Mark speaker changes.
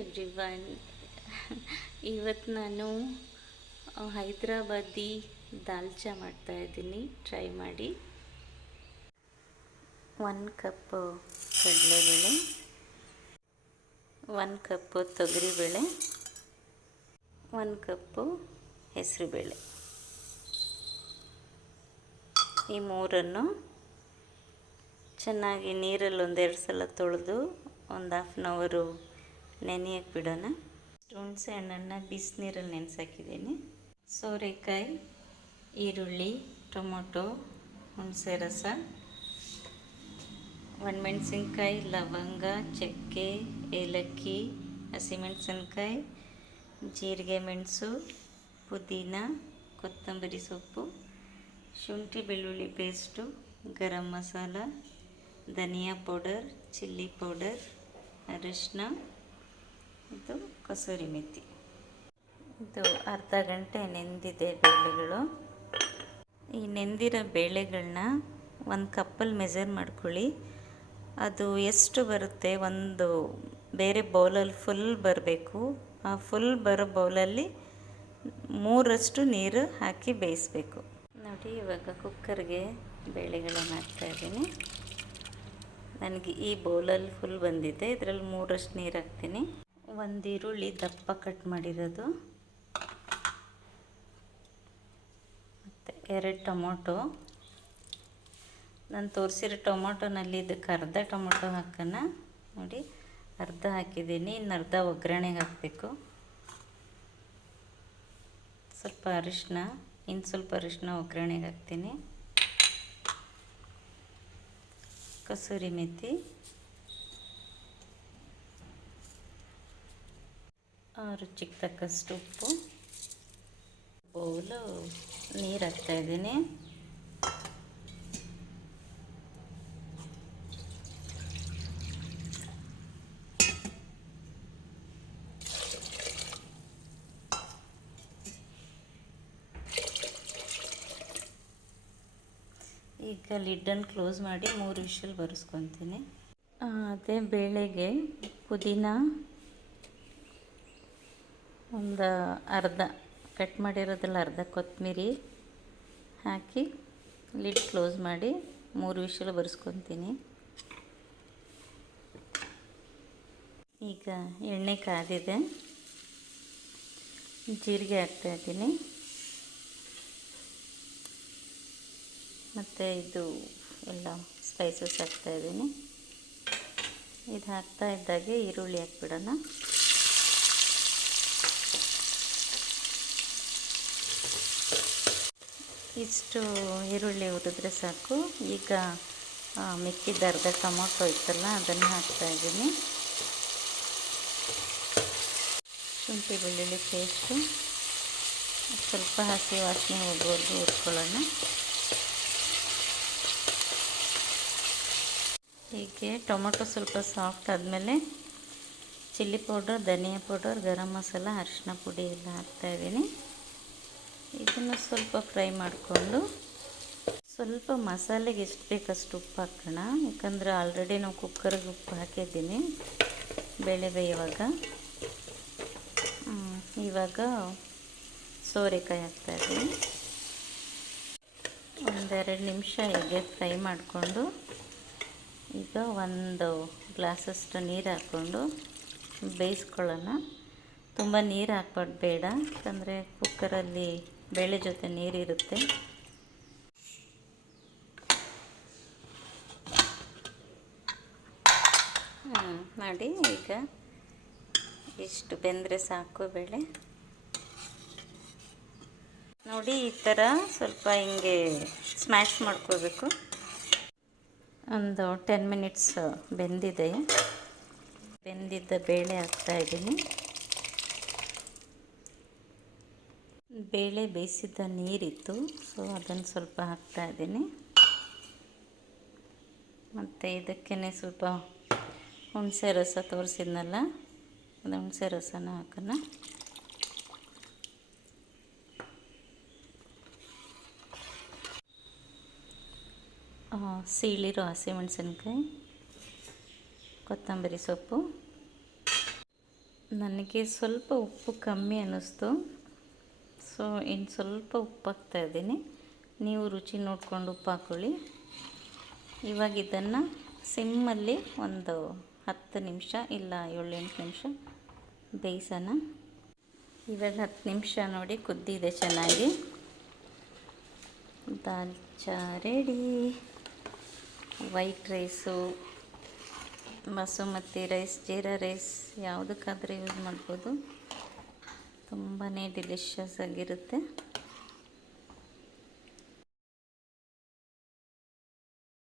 Speaker 1: Everyone ಇವತ್ತು ನಾನು ಹೈದ್ರಾಬಾದಿ ದಾಲ್ಚಾ ಮಾಡ್ತಾಯಿದ್ದೀನಿ ಟ್ರೈ ಮಾಡಿ. ಒನ್ ಕಪ್ಪು ಕಡಲೆಬೇಳೆ ಒಂದು ಕಪ್ಪು ತೊಗರಿಬೇಳೆ ಒಂದು ಕಪ್ಪು ಹೆಸರುಬೇಳೆ. ಈ ಮೂರನ್ನು ಚೆನ್ನಾಗಿ ನೀರಲ್ಲಿ ಒಂದೆರಡು ಸಲ ತೊಳೆದು, ಒಂದು ಹಾಫ್ ಆನ್ ಅವರು ನೆನೆಯಕ್ಕೆ ಬಿಡೋಣ. ಹುಣಸೆ ಹಣ್ಣನ್ನು ಬಿಸಿನೀರಲ್ಲಿ ನೆನೆಸಾಕಿದ್ದೀನಿ. ಸೋರೆಕಾಯಿ, ಈರುಳ್ಳಿ, ಟೊಮೊಟೊ, ಹುಣಸೆ ರಸ, ಒಣಮೆಣಸಿನ್ಕಾಯಿ, ಲವಂಗ, ಚಕ್ಕೆ, ಏಲಕ್ಕಿ, ಹಸಿಮೆಣಸಿನ್ಕಾಯಿ, ಜೀರಿಗೆ ಮೆಣಸು, ಪುದೀನ, ಕೊತ್ತಂಬರಿ ಸೊಪ್ಪು, ಶುಂಠಿ ಬೆಳ್ಳುಳ್ಳಿ ಪೇಸ್ಟು, ಗರಂ ಮಸಾಲ, ಧನಿಯಾ ಪೌಡರ್, ಚಿಲ್ಲಿ ಪೌಡರ್ ಅರಿಶಿನ ಇದು ಕಸೂರಿ ಮೆಥಿ ಇದು ಅರ್ಧ ಗಂಟೆ ನೆಂದಿದೆ ಬೇಳೆಗಳು. ಈ ನೆಂದಿರೋ ಬೇಳೆಗಳನ್ನ ಒಂದು ಕಪ್ಪಲ್ಲಿ ಮೆಜರ್ ಮಾಡ್ಕೊಳ್ಳಿ. ಅದು ಎಷ್ಟು ಬರುತ್ತೆ? ಒಂದು ಬೇರೆ ಬೌಲಲ್ಲಿ ಫುಲ್ ಬರಬೇಕು. ಆ ಫುಲ್ ಬರೋ ಬೌಲಲ್ಲಿ ಮೂರಷ್ಟು ನೀರು ಹಾಕಿ ಬೇಯಿಸ್ಬೇಕು. ನೋಡಿ, ಇವಾಗ ಕುಕ್ಕರ್ಗೆ ಬೇಳೆಗಳನ್ನು ಹಾಕ್ತಾ ಇದ್ದೀನಿ. ನನಗೆ ಈ ಬೌಲಲ್ಲಿ ಫುಲ್ ಬಂದಿದೆ. ಇದರಲ್ಲಿ ಮೂರಷ್ಟು ನೀರು ಹಾಕ್ತೀನಿ. ಒಂದು ಈರುಳ್ಳಿ ದಪ್ಪ ಕಟ್ ಮಾಡಿರೋದು. ಮತ್ತು ಎರಡು ಟೊಮೊಟೊ. ನಾನು ತೋರಿಸಿರೋ ಟೊಮೊಟೊನಲ್ಲಿ ಇದಕ್ಕೆ ಅರ್ಧ ಟೊಮೊಟೊ ಹಾಕೋಣ. ನೋಡಿ, ಅರ್ಧ ಹಾಕಿದ್ದೀನಿ. ಇನ್ನು ಅರ್ಧ ಒಗ್ಗರಣೆಗೆ ಹಾಕಬೇಕು. ಸ್ವಲ್ಪ ಅರಿಶಿನ ಇನ್ನು ಸ್ವಲ್ಪ ಅರಿಶಿನ ಒಗ್ಗರಣೆಗೆ ಹಾಕ್ತೀನಿ. ಕಸೂರಿ ಮೆಥಿ ರುಚಿಗೆ ತಕ್ಕಷ್ಟು ಉಪ್ಪು, ಬೌಲು, ನೀರು ಹಾಕ್ತಾಯಿದ್ದೀನಿ ಈಗ ಲಿಡ್ಡನ್ನು ಕ್ಲೋಸ್ ಮಾಡಿ ಮೂರು ವಿಷಲ್ ಬರೆಸ್ಕೊತೀನಿ. ಅದೇ ಬೇಳೆಗೆ ಪುದೀನ ಒಂದು ಅರ್ಧ ಕಟ್ ಮಾಡಿರೋದ್ರಲ್ಲಿ ಅರ್ಧ ಕೊತ್ತಂಬರಿ ಹಾಕಿ ಲಿಡ್ ಕ್ಲೋಸ್ ಮಾಡಿ ಮೂರು ವಿಷಲ್ ಬರೆಸ್ಕೊತೀನಿ. ಈಗ ಎಣ್ಣೆ ಕಾದಿದೆ. ಜೀರಿಗೆ ಹಾಕ್ತಾ ಇದ್ದೀನಿ. ಮತ್ತು ಇದು ಎಲ್ಲ ಸ್ಪೈಸಸ್ ಹಾಕ್ತಾಯಿದ್ದೀನಿ ಇದು ಹಾಕ್ತಾ ಇದ್ದಾಗೆ ಈರುಳ್ಳಿ ಹಾಕ್ಬಿಡೋಣ. ಇಷ್ಟು ಈರುಳ್ಳಿ ಹುರಿದ್ರೆ ಸಾಕು. ಈಗ ಮಿಕ್ಕಿದ ಅರ್ಧ ಟೊಮೊಟೊ ಇತ್ತಲ್ಲ, ಅದನ್ನು ಹಾಕ್ತಾಯಿದ್ದೀನಿ ಶುಂಠಿ, ಬೆಳ್ಳುಳ್ಳಿ ಪೇಸ್ಟು ಸ್ವಲ್ಪ ಹಸಿ ವಾಸನೆ ಹೋಗೋವರೆಗೂ ಹುರ್ಕೊಳ್ಳೋಣ. ಹೀಗೆ ಟೊಮೊಟೊ ಸ್ವಲ್ಪ ಸಾಫ್ಟ್ ಆದಮೇಲೆ ಚಿಲ್ಲಿ ಪೌಡರ್, ಧನಿಯಾ ಪೌಡರ್, ಗರಂ ಮಸಾಲ ಅರಿಶಿನ ಪುಡಿ ಎಲ್ಲ ಹಾಕ್ತಾಯಿದ್ದೀನಿ ಇದನ್ನು ಸ್ವಲ್ಪ ಫ್ರೈ ಮಾಡಿಕೊಂಡು ಸ್ವಲ್ಪ ಮಸಾಲೆಗೆ ಎಷ್ಟು ಬೇಕಷ್ಟು ಉಪ್ಪು ಹಾಕೋಣ. ಯಾಕಂದರೆ ಆಲ್ರೆಡಿ ನಾವು ಕುಕ್ಕರ್ಗೆ ಉಪ್ಪು ಹಾಕಿದ್ದೀನಿ ಬೇಳೆ ಬೇಯುವಾಗ. ಇವಾಗ ಸೋರೆಕಾಯಿ ಹಾಕ್ತಾಯಿದ್ದೀನಿ ಒಂದೆರಡು ನಿಮಿಷ ಹೀಗೆ ಫ್ರೈ ಮಾಡಿಕೊಂಡು ಈಗ ಒಂದು ಗ್ಲಾಸಷ್ಟು ನೀರು ಹಾಕ್ಕೊಂಡು ಬೇಯಿಸ್ಕೊಳ್ಳೋಣ. ತುಂಬ ನೀರು ಹಾಕ್ಬಾರ್ದು, ಬೇಡ. ಯಾಕಂದರೆ ಕುಕ್ಕರಲ್ಲಿ ಬೇಳೆ ಜೊತೆ ನೀರಿರುತ್ತೆ. ಮಾಡಿ ಈಗ ಇಷ್ಟು ಬೆಂದರೆ ಸಾಕು ಬೇಳೆ. ನೋಡಿ ಈ ಥರ ಸ್ವಲ್ಪ ಹಿಂಗೆ ಸ್ಮ್ಯಾಶ್ ಮಾಡ್ಕೋಬೇಕು. ಒಂದು ಟೆನ್ ಮಿನಿಟ್ಸ್ ಬೆಂದಿದೆ. ಬೆಂದಿದ್ದ ಬೇಳೆ ಹಾಕ್ತಾಯಿದ್ದೀನಿ ಬೇಳೆ ಬೇಯಿಸಿದ ನೀರಿತ್ತು. ಸೊ ಅದನ್ನು ಸ್ವಲ್ಪ ಹಾಕ್ತಾ ಇದ್ದೀನಿ. ಮತ್ತು ಇದಕ್ಕೇ ಸ್ವಲ್ಪ ಹುಣಸೆ ರಸ ತೋರಿಸಿದ್ನಲ್ಲ, ಅದು ಹುಣಸೆ ರಸನ ಹಾಕೋಣ. ಸೀಳಿರೋ ಹಸಿಮೆಣಸಿನ್ಕಾಯಿ, ಕೊತ್ತಂಬರಿ ಸೊಪ್ಪು. ನನಗೆ ಸ್ವಲ್ಪ ಉಪ್ಪು ಕಮ್ಮಿ ಅನ್ನಿಸ್ತು. ಸೊ ಇನ್ನು ಸ್ವಲ್ಪ ಉಪ್ಪು ಹಾಕ್ತಾ ಇದ್ದೀನಿ. ನೀವು ರುಚಿ ನೋಡಿಕೊಂಡು ಉಪ್ಪು ಹಾಕ್ಕೊಳ್ಳಿ ಇವಾಗ ಇದನ್ನು ಸಿಮ್ಮಲ್ಲಿ ಒಂದು ಹತ್ತು ನಿಮಿಷ ಇಲ್ಲ ಏಳೆಂಟು ನಿಮಿಷ ಬೇಯಿಸೋಣ. ಇವಾಗ ಹತ್ತು ನಿಮಿಷ ನೋಡಿ ಕುದ್ದಿದೆ ಚೆನ್ನಾಗಿ. Dalcha ready white rice basmati rice jeera rice ಯಾವುದಕ್ಕಾದರೂ use ಮಾಡ್ಬೋದು. ತುಂಬಾ ಡಿಲಿಷಿಯಸ್ ಆಗಿರುತ್ತೆ.